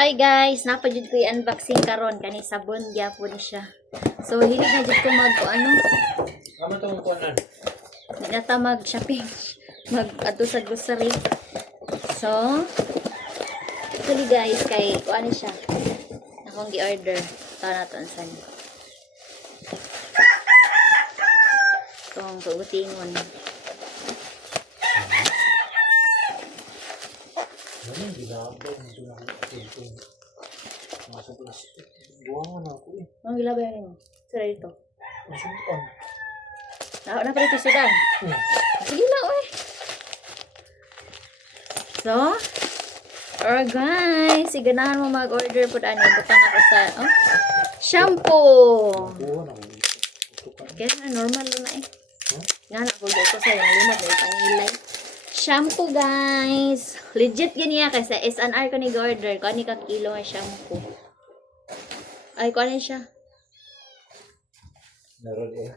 Hi guys, napadyud ko i-unboxing karon kani sabon gyapon siya. So hilig na jud ko mag ano, Ano tong kuanan? di na ta mag shopping, mag adto sa grocery. So actually guys kay kuan siya. Akong gi-order ta nato ansan. Tong tugutingon. Ano yung ginagawa mo doon ako ito? Nasa plastic. Buwangan ako eh. Ang gilabay mo. Sira dito. Masuntan. Na pa dito sudan. Sige na oy. So, guys, siganahan mo mag-order po ani. Butang ako sa shampoo. Buwan ako ito. Kaya normal lang na eh. Nga na, kung dito sa yung limot, may pangilay. Shampoo, guys. Legit ganyan kasi S&R ko ni order. Kung ano ka kilo nga shampoo. Ay, kung ano siya. Meron eh.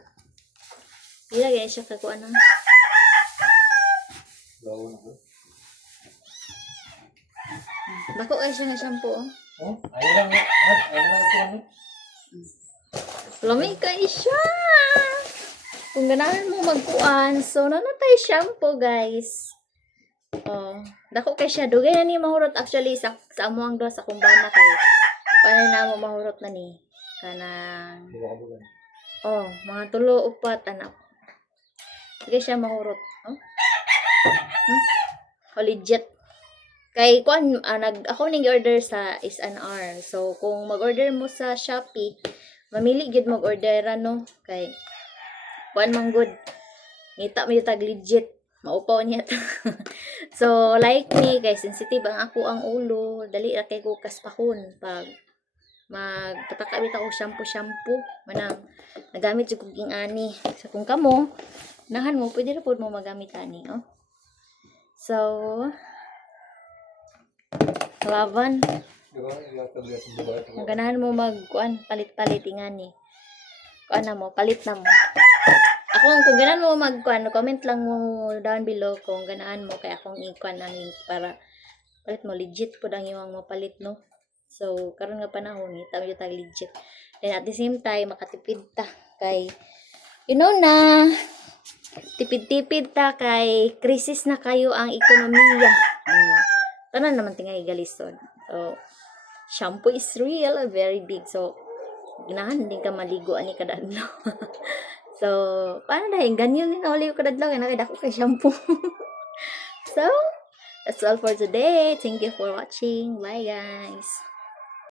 Hindi ganyan siya kakuha na. Bawon ako. Bako kayo siya nga shampoo. Oh, ayaw lang eh. Ayaw lang ito ano. Lamig kayo siya. Kung ganahan mo magkuhan, so nanatay shampoo, guys. Oh, dako kay siya. Dugay na ni mahurot actually sa amuang do sa kumbana kay. Paano na mo mahurot na ni? Kanang Buwan. oh, mga 3 4 anak. Sige siya mahurot. Oh? Oh, legit. Kay kuan ako ning order sa S&R. So kung mag-order mo sa Shopee, mamili gid mag-order no kay kuan man good. Ngita mo yung tag legit. Maupaw niya ta. So like me kay sensitive ang ako ang ulo, dali ra kay ko kaspahon pag magpatakabit ako shampoo manang nagamit jud kog ani. So kung kamo nahan mo pwede ra pud mo magamit ani, oh. So laban ganahan mo magkuan palit-palit ingani. Kuan na mo, palit na mo. Kung ganahan mo magkuan, comment lang mo down below kung ganahan mo kay akong ikuan ang para palit mo legit pud ang imong mapalit no. So karon nga panahon kita mo tag legit. Then at the same time makatipid ta kay you know na tipid-tipid ta kay krisis na kayo ang ekonomiya. Tanan naman tingay galisod. So shampoo is real, very big. So ganahan din ka maligo ani kada adlaw. So paano dahil ganyan na maligo kada adlaw kay nakadako kay shampoo. So that's all for today. Thank you for watching. Bye guys.